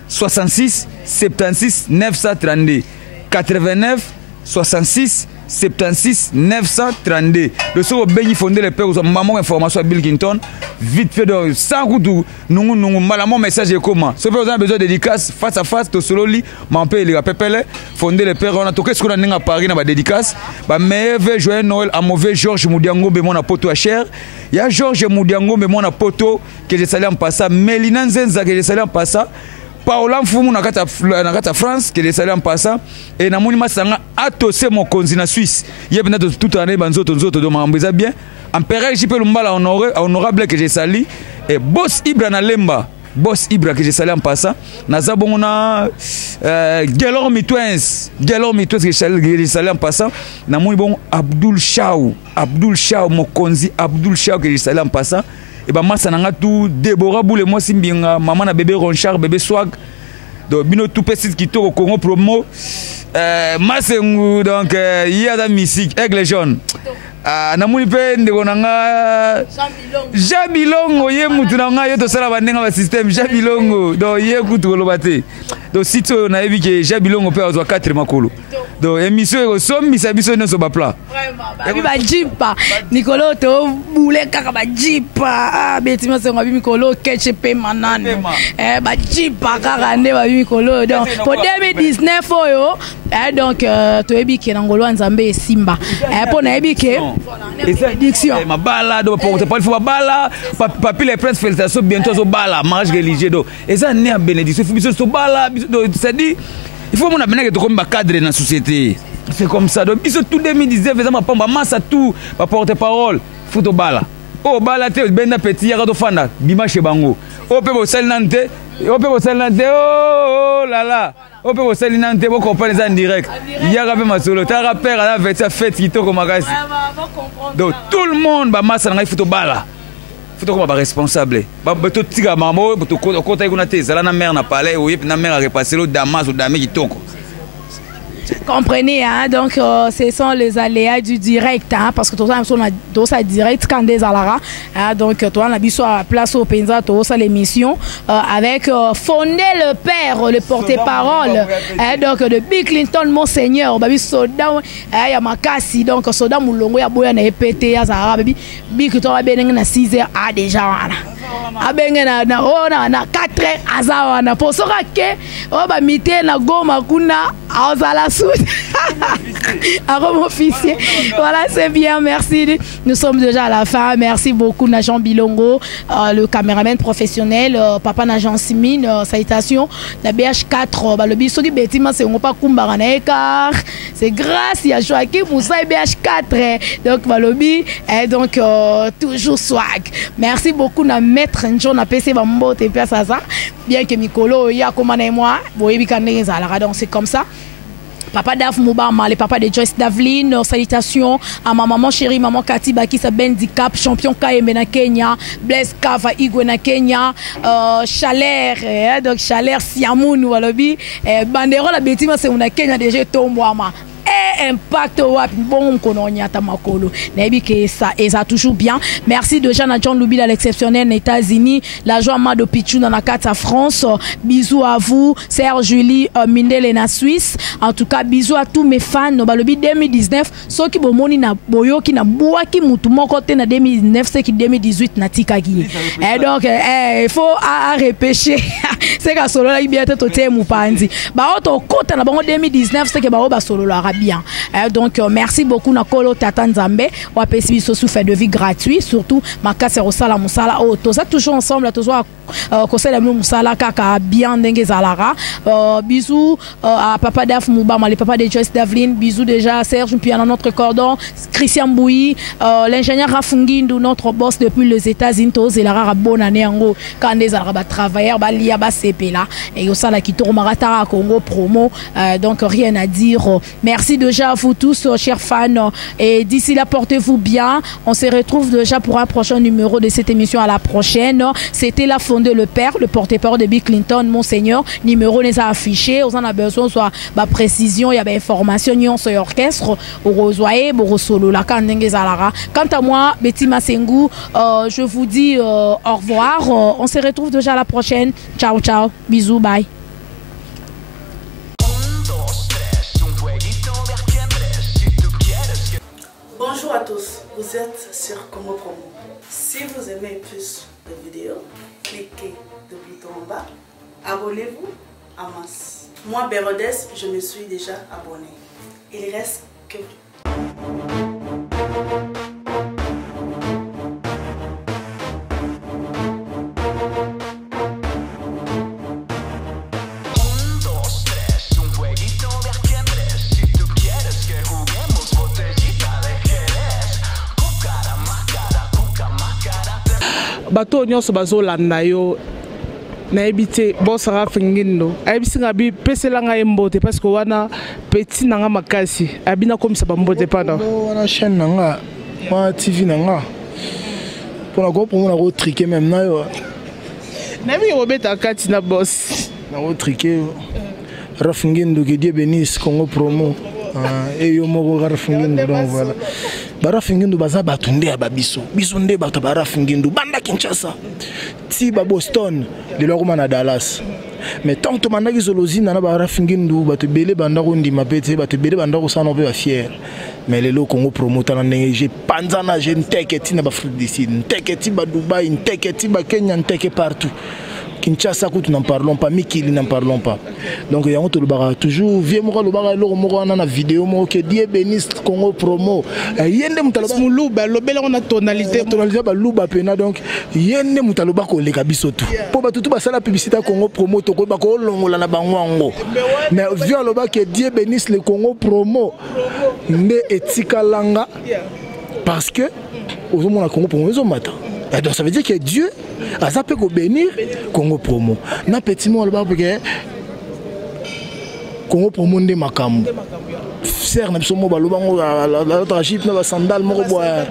66 76 932 89 66 76 932. Le soir ben il fondé le père aux maman information à Bill Clinton vite fait de sans goudou nous malamon message et comment ce fait vous avez besoin de dédicace face à face to solo li mon père il a pepele fondé le père on a toqué ce qu'on a à Paris na ba dédicace ba meilleur joyeux Noël à mauvais Georges Moudiango be mon poto à cher il y a Georges Moudiango be mon poto que je salue en passant Mélina Nzenza que je salue en passant Paola Mfumu na kata France que les salaires en passant et na moni masanga atosé mon konzi na Suisse yebna tout année banzoto do mambeza bien empereur JP Lumbala honorable que j'ai sali et boss Ibra na Lemba boss Ibra que j'ai sali en passant na zabongona Gelor Mitwens que j'ai sali en passant na moni bon Abdul Shaw mon konzi Abdul Shaw que j'ai sali en passant et bah massa nanga tout Deborah Boule moi simbinga maman na bébé Ronchard bébé Swag donc bino tout petit qui au Congo promo Massengu donc il y a la musique Aigle jaune na muni pe ndeko nanga Jabilongo ye mutu nanga yo to sala bandenga ba système Jabilongo donc ye kutu lo bate donc sito na ebi ke Jabilongo pe azwa 4 makolo donc émission somme misabiso no so ba plat vraiment ba jipa Nicolo to boule kaka ba jipa betima se ngabi Nicolo ketchup manane ba jipa kaka nde ba Nicolo donc pour 2019 oyo donc to ebi ke ngolo nzambe simba pour na ebi ke édiction ma bala do pour te parler faut bala papi les princes félicitations bientôt so bala mariage religieux do et ça né en bénédiction faut so bala ça dit il faut mon abonné que comme cadre dans la société c'est comme ça donc ils tout 2019 faisant ma pamba massa tout ma porte-parole faut bala oh bala te benda petit ya do fanda dimanche bango o pe bo salinante oh là là on peut vous saluer dans vos compagnies en direct. Il y a un masolo, tu as un père à la fête qui tourne comme magazine. Donc tout le monde va masser dans les photos bala. Faut qu'on soit responsable. Bah tout tiga maman, tout côté qu'on a tes, la mère n'a pas l'air, ou la mère a repassé l'autre damas ou damé qui toque. Comprenez, hein? Donc ce sont les aléas du direct, hein? Parce que tout ça, on a direct quand des alara, hein? Donc toi on a bis à place au Penza, tout ça l'émission avec Fondé le père, le porte-parole, hein? Donc de Bill Clinton Monseigneur, babi soda, il y a Makasi, donc soda moulongo ya boya na epete ya zara, babi Bill Clinton a bien na 6 heures ah déjà a bien na 4 heures azawana pour ça que on va miter na goma kuna azala un roman officier. Voilà, c'est bien, merci. Nous sommes déjà à la fin. Merci beaucoup, Najan Bilongo, le caméraman professionnel, papa Najan Simine, salutations. La BH4, le biso du bâtiment, c'est pas Kumbarana car c'est grâce à Joachim Moussa et BH4. Donc, Balobi, et donc, toujours swag. Merci beaucoup, na maître Njon, na PC Bambo, et puis ça, bien que Mikolo, il y a comme moi, donc c'est comme ça. Papa Daf Moubama, les papas de Joyce Davlin, salutations à ma maman chérie, maman Cathy Bakisa Bendicap, champion KM na Kenya, Blaise Kava Igwe na Kenya, Chalère, donc Chalère Siamoun, Walobi, Bandero la bêtise, c'est on a Kenya déjà tombouama. Impact bon kononya tamakolo nebi que ça et ça toujours bien. Merci de Jean John Loubi à l'exceptionnel aux États-Unis, la joie Mado Pichou dans la carte à France. Bisous à vous, Serge Julie Mindele na Suisse. En tout cas, bisous à tous mes fans. No balobi 2019, ceux qui bomoni na boyo qui na boa qui mutu moko te na 2019, c'est qui 2018 na tikagi. Et donc il faut repêcher. C'est que solo la bien te te mupandi. Ba auto kota na bango 2019, c'est que ba ba solo la bien. Donc merci beaucoup Nakolo Tata Nzambe wa pesi sous fait de vie gratuit surtout makase rosala musala o to ça toujours ensemble toujours kosala musala kaka bien ndenge zalara bisous à papa Daf Moubama les papas de Joyce Davlin bisous déjà Serge puis dans notre cordon Christian Bouyi l'ingénieur Rafungindu notre boss depuis les États-Unis to zelara bonne année en gros quand des arabes travailleurs ba lia ba c'est sepela et au sala kitoko maratara Congo Promo. Donc rien à dire. Merci déjà à vous tous, chers fans. Et d'ici là, portez-vous bien. On se retrouve déjà pour un prochain numéro de cette émission à la prochaine. C'était la fondée le père, le porte-parole de Bill Clinton, Monseigneur. Numéro les a affichés. On en a besoin soit précision, il y a des informations, sur l'orchestre, au solo la quant à moi, Betty Massengou, je vous dis au revoir. On se retrouve déjà à la prochaine. Ciao, ciao. Bisous, bye. Bonjour à tous, vous êtes sur Congo Promo. Si vous aimez plus de vidéos, cliquez le bouton en bas. Abonnez-vous à masse. Moi, Bérodès, je me suis déjà abonné. Il reste que... bato nyonso bazolanda yo nayebi te bosaka fingindo ayebisinga bi pesela ngai mbote parce que wana petit nanga makasi abina komisa bambote pana wana chaîne nanga wana TV nanga pona ko pour na ko triquer même na yo nayebi obeta kati na boss na ko triquer Rafingindo que Dieu bénisse Congo Promo et yo moko Rafingindo donc voilà Barafingindo baza batunde ya babiso biso nde bato Barafingindo banda Kinshasa ti ba Boston de lokoma na Dallas mais tant que mandaki zolozina na Barafingindo bato belé banda ko ndima pete bato belé banda ko sana pe ba fier mais le Congo Promo tana nenge panzana je nteketi na ba Afrique du Sud nteketi ba Dubaï nteketi ba Kenya nteke partout Kinshasa, nous n'en parlons pas, Mikili n'en parlons pas. Donc, il y a toujours, vieux moko le baga lo moko na na vidéo mo que Dieu bénisse Congo Promo. Yende mutaloba muluba lobela on a tonalité ba luba pena donc yende mutaloba ko leka biso tout. Po ba tout ba sala publicité Congo Promo to ko ba ko longola na bangwango. Mais vieux loba que Dieu bénisse le Congo Promo. Nde etika langa parce que aux hommes la Congo Promo ils ont matin. Donc ça veut dire que Dieu a ça peut bénir Congo Promo. Na petit mot là parce Congo Promo ndé makambo. Ser na biso mo balobango la trajip na ba sandal moko boya.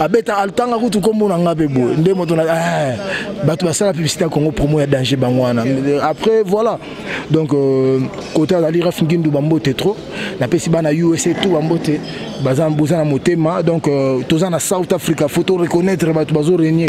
Abeta altanga kutu kombo na ngabe bo. Ndé moto na bato ba sala publicité Congo Promo ya danger bangwana. Après voilà. Donc côté ali Rafingindo bambote trop. Na pesi bana USA tout bambote. Bazan bozana motema donc tozana South Africa faut reconnaître bato bazo régner